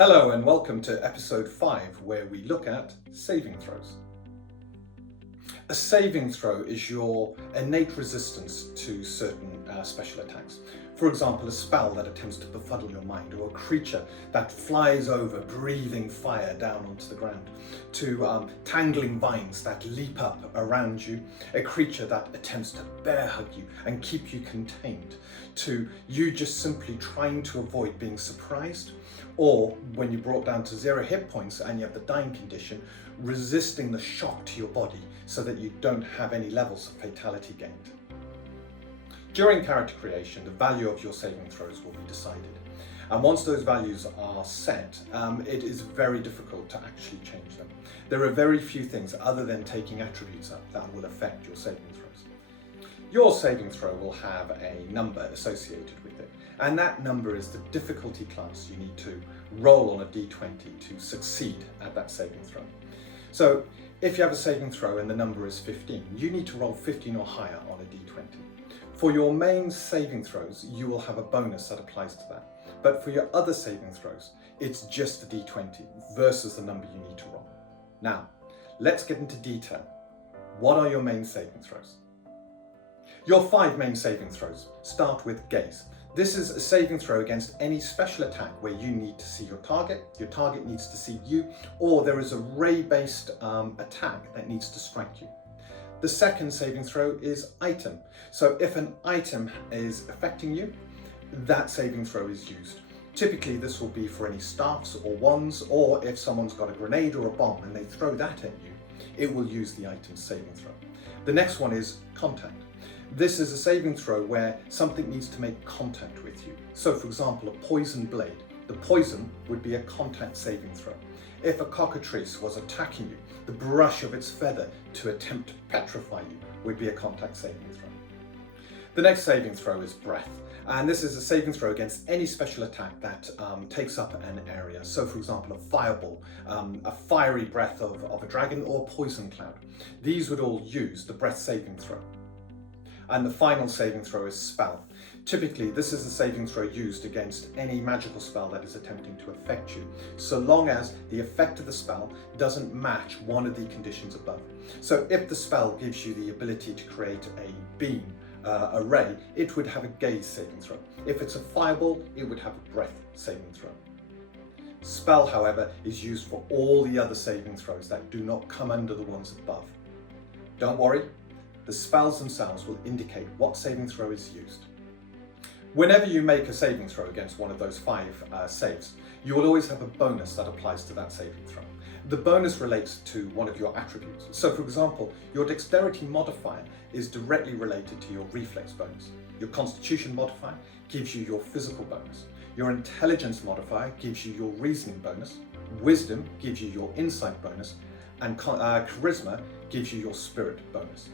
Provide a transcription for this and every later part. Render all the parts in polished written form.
Hello and welcome to episode 5, where we look at saving throws. A saving throw is your innate resistance to certain special attacks. For example, a spell that attempts to befuddle your mind, or a creature that flies over breathing fire down onto the ground, to tangling vines that leap up around you, a creature that attempts to bear hug you and keep you contained, to you just simply trying to avoid being surprised, or when you're brought down to 0 hit points and you have the dying condition, resisting the shock to your body so that you don't have any levels of fatality gained. During character creation, the value of your saving throws will be decided. And once those values are set, it is very difficult to actually change them. There are very few things other than taking attributes up that will affect your saving throws. Your saving throw will have a number associated with it, and that number is the difficulty class you need to roll on a d20 to succeed at that saving throw. So if you have a saving throw and the number is 15, you need to roll 15 or higher on a d20. For your main saving throws, you will have a bonus that applies to that. But for your other saving throws, it's just the d20 versus the number you need to roll. Now, let's get into detail. What are your main saving throws? Your 5 main saving throws start with gaze. This is a saving throw against any special attack where you need to see your target needs to see you, or there is a ray-based attack that needs to strike you. The second saving throw is item. So if an item is affecting you, that saving throw is used. Typically this will be for any staffs or wands, or if someone's got a grenade or a bomb and they throw that at you, it will use the item's saving throw. The next one is contact. This is a saving throw where something needs to make contact with you. So for example, a poison blade. The poison would be a contact saving throw. If a cockatrice was attacking you, the brush of its feather to attempt to petrify you would be a contact saving throw. The next saving throw is breath. And this is a saving throw against any special attack that takes up an area. So for example, a fireball, a fiery breath of a dragon, or a poison cloud. These would all use the breath saving throw. And the final saving throw is spell. Typically, this is the saving throw used against any magical spell that is attempting to affect you, so long as the effect of the spell doesn't match one of the conditions above. So if the spell gives you the ability to create a beam, a ray, it would have a gaze saving throw. If it's a fireball, it would have a breath saving throw. Spell, however, is used for all the other saving throws that do not come under the ones above. Don't worry, the spells themselves will indicate what saving throw is used. Whenever you make a saving throw against one of those 5 saves, you will always have a bonus that applies to that saving throw. The bonus relates to one of your attributes. So for example, your dexterity modifier is directly related to your reflex bonus. Your constitution modifier gives you your physical bonus. Your intelligence modifier gives you your reasoning bonus. Wisdom gives you your insight bonus. And charisma gives you your spirit bonus.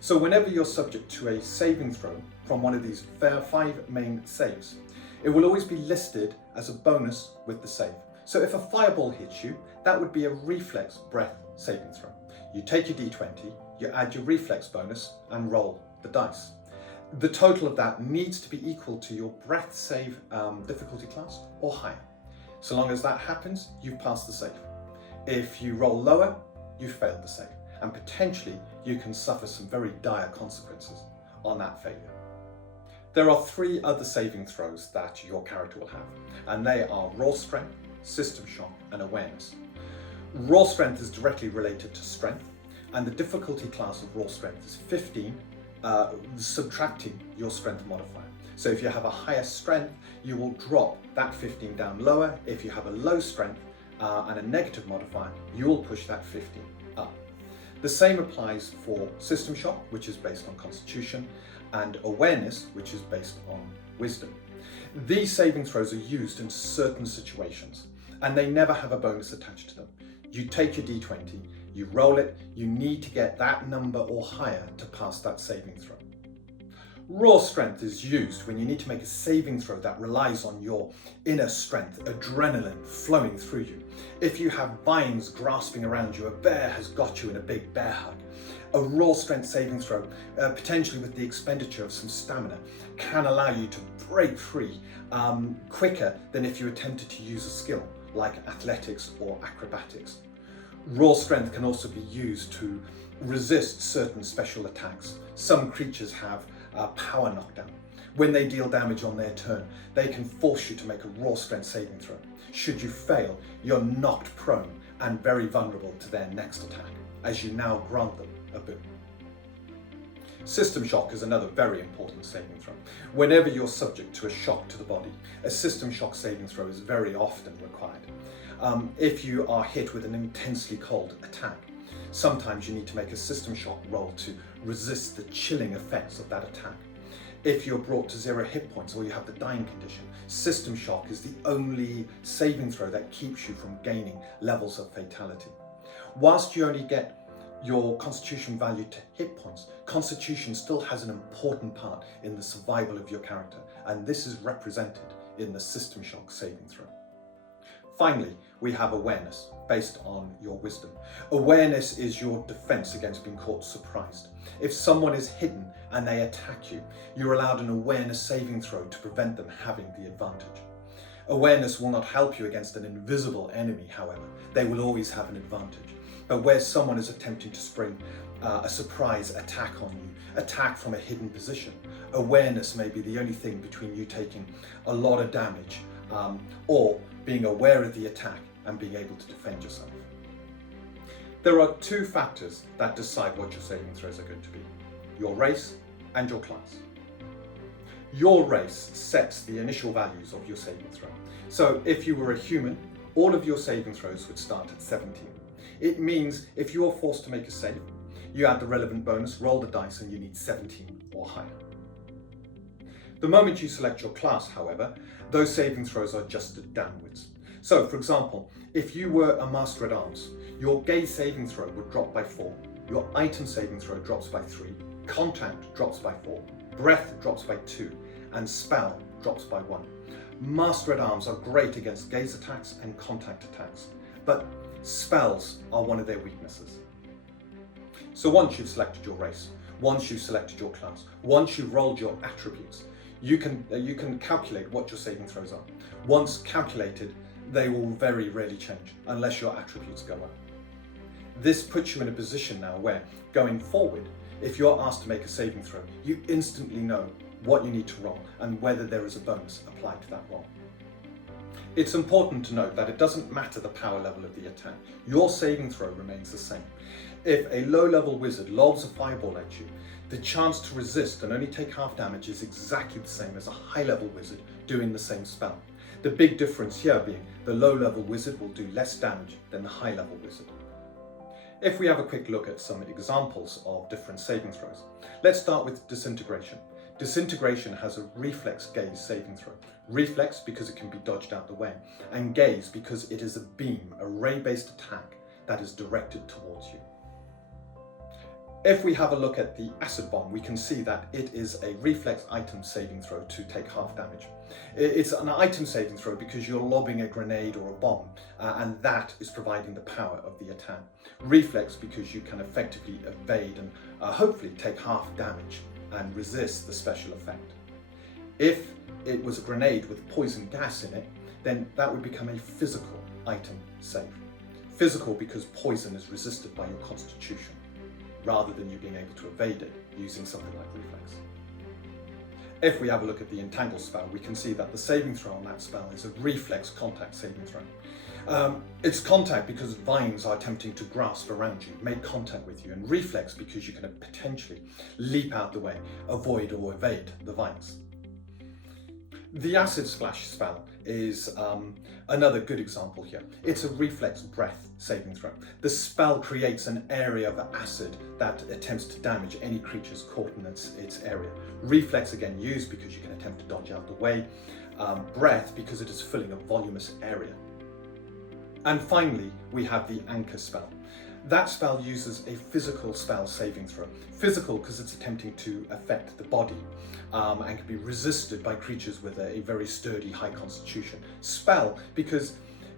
So whenever you're subject to a saving throw from one of these 5 main saves, it will always be listed as a bonus with the save. So if a fireball hits you, that would be a reflex breath saving throw. You take your d20, you add your reflex bonus and roll the dice. The total of that needs to be equal to your breath save difficulty class or higher. So long as that happens, you've passed the save. If you roll lower, you've failed the save, and potentially you can suffer some very dire consequences on that failure. There are 3 other saving throws that your character will have, and they are raw strength, system shock, and awareness. Raw strength is directly related to strength, and the difficulty class of raw strength is 15, subtracting your strength modifier. So if you have a higher strength, you will drop that 15 down lower. If you have a low strength and a negative modifier, you will push that 15 up. The same applies for system shock, which is based on constitution, and awareness, which is based on wisdom. These saving throws are used in certain situations, and they never have a bonus attached to them. You take your d20, you roll it, you need to get that number or higher to pass that saving throw. Raw strength is used when you need to make a saving throw that relies on your inner strength, adrenaline flowing through you. If you have vines grasping around you, a bear has got you in a big bear hug. A raw strength saving throw, potentially with the expenditure of some stamina, can allow you to break free quicker than if you attempted to use a skill. like athletics or acrobatics. Raw strength can also be used to resist certain special attacks. Some creatures have a power knockdown. When they deal damage on their turn, they can force you to make a raw strength saving throw. Should you fail, you're knocked prone and very vulnerable to their next attack, as you now grant them a boon. System shock is another very important saving throw. Whenever you're subject to a shock to the body, a system shock saving throw is very often required. If you are hit with an intensely cold attack, sometimes you need to make a system shock roll to resist the chilling effects of that attack. If you're brought to 0 hit points or you have the dying condition, system shock is the only saving throw that keeps you from gaining levels of fatality. Whilst you only get your constitution value to hit points, constitution still has an important part in the survival of your character, and this is represented in the system shock saving throw. Finally, we have awareness, based on your wisdom. Awareness is your defense against being caught surprised. If someone is hidden and they attack you, you're allowed an awareness saving throw to prevent them having the advantage. Awareness will not help you against an invisible enemy, however. They will always have an advantage. But where someone is attempting to spring a surprise attack on you, attack from a hidden position, awareness may be the only thing between you taking a lot of damage or being aware of the attack and being able to defend yourself. There are 2 factors that decide what your saving throws are going to be: your race and your class. Your race sets the initial values of your saving throw. So if you were a human, all of your saving throws would start at 17. It means if you are forced to make a save, you add the relevant bonus, roll the dice, and you need 17 or higher. The moment you select your class, however, those saving throws are adjusted downwards. So, for example, if you were a Master at Arms, your gaze saving throw would drop by 4, your item saving throw drops by 3, contact drops by 4, breath drops by 2, and spell drops by 1. Master at Arms are great against gaze attacks and contact attacks, but spells are one of their weaknesses. So once you've selected your race, once you've selected your class, once you've rolled your attributes, you can calculate what your saving throws are. Once calculated, they will very rarely change unless your attributes go up. This puts you in a position now where, going forward, if you're asked to make a saving throw, you instantly know what you need to roll and whether there is a bonus applied to that roll. It's important to note that it doesn't matter the power level of the attack. Your saving throw remains the same. If a low-level wizard lobs a fireball at you, the chance to resist and only take half damage is exactly the same as a high-level wizard doing the same spell. The big difference here being the low-level wizard will do less damage than the high-level wizard. If we have a quick look at some examples of different saving throws, let's start with disintegration. Disintegration has a reflex gaze saving throw. Reflex because it can be dodged out the way, and gaze because it is a beam, a ray-based attack that is directed towards you. If we have a look at the acid bomb, we can see that it is a reflex item saving throw to take half damage. It's an item saving throw because you're lobbing a grenade or a bomb, and that is providing the power of the attack. Reflex because you can effectively evade and hopefully take half damage and resist the special effect. If it was a grenade with poison gas in it, then that would become a physical item save. Physical because poison is resisted by your constitution, rather than you being able to evade it using something like reflex. If we have a look at the Entangle spell, we can see that the saving throw on that spell is a reflex contact saving throw. It's contact because vines are attempting to grasp around you, make contact with you, and reflex because you can potentially leap out the way, avoid or evade the vines. The Acid Splash spell is another good example here. It's a reflex breath saving throw. The spell creates an area of acid that attempts to damage any creatures caught in its area. Reflex again used because you can attempt to dodge out the way. Breath because it is filling a voluminous area. And finally, we have the Anchor spell. That spell uses a physical spell saving throw. Physical because it's attempting to affect the body and can be resisted by creatures with a very sturdy high constitution. Spell because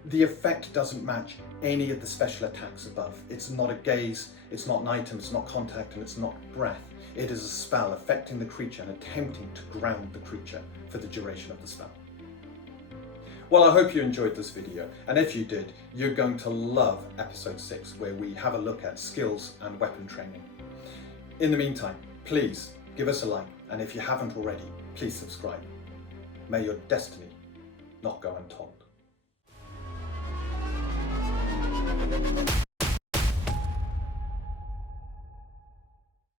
the effect doesn't match any of the special attacks above. It's not a gaze, it's not an item, it's not contact, and it's not breath. It is a spell affecting the creature and attempting to ground the creature for the duration of the spell. Well, I hope you enjoyed this video, and if you did, you're going to love episode 6, where we have a look at skills and weapon training. In the meantime, please give us a like, and if you haven't already, please subscribe. May your destiny not go untold.